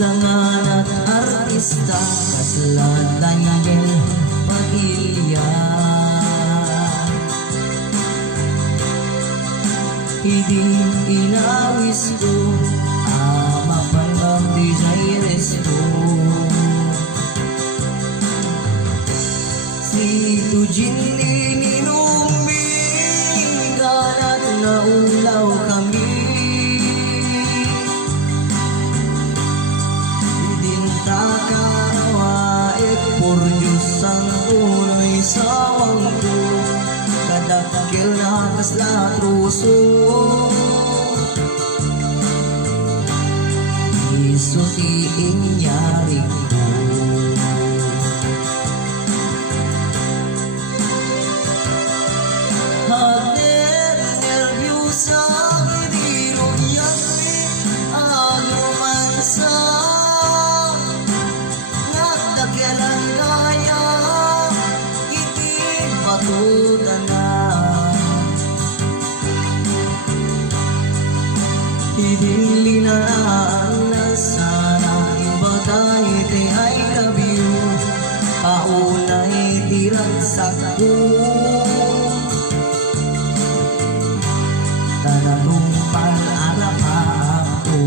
langan at artista kaslan Daniel Padilla. Hindi inawis ko mapalbang desires ko. Si Eugene ninuming ganat na ulaw kami. Idinta karawaet por Diyos ang tunay sawang ko. Kadakil na kasla truso isutiin nyari ko. Hadir nervyosa di royali agromansa nagdakelan kaya iti patutan na. Idinlinaan na sana ibagay ti I love you. Paunay tiragsak ko tanatong pag-arapap ko.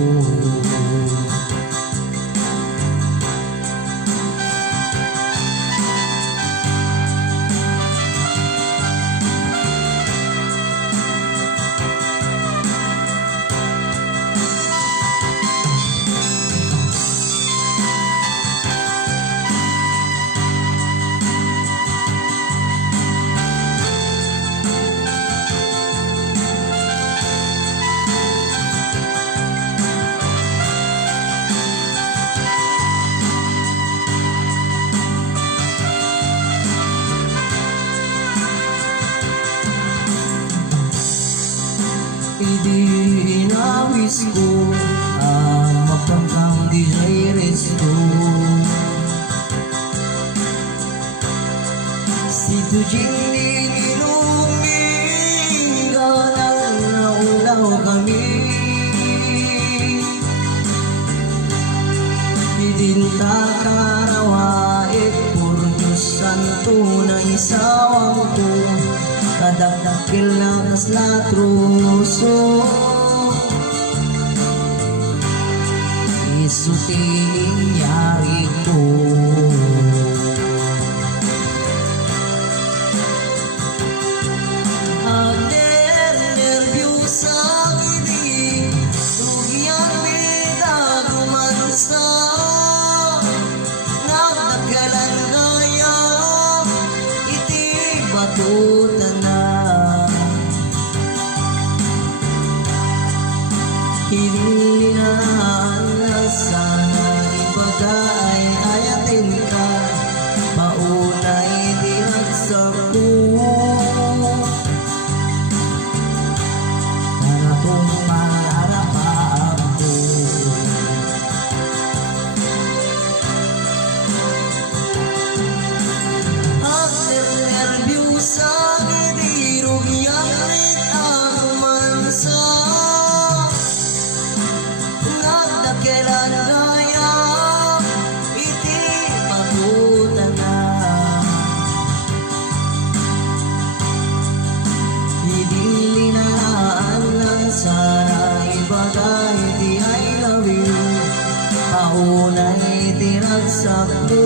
Hindi inawis ko mapangkang desires ko. Si Eugene ninuming ganang naulaw kami. Idinta karawaet por Diyos ang tunay sawang ko. Kadakil na kasla truso isuting nyari ko. Hadir nervyosa di rugian beda romansa nagdagalan kaya iti batutan na. Hilinaan na sana ibagay ayatin ka. Paunay diragsak ko tanatong pag-arapap ko. Hadir nervyosa di rugian agumansa nagdakelan kaya iti patutan na. Idinlinaan ng sana ibagay di I love you. Paunay tiragsak mo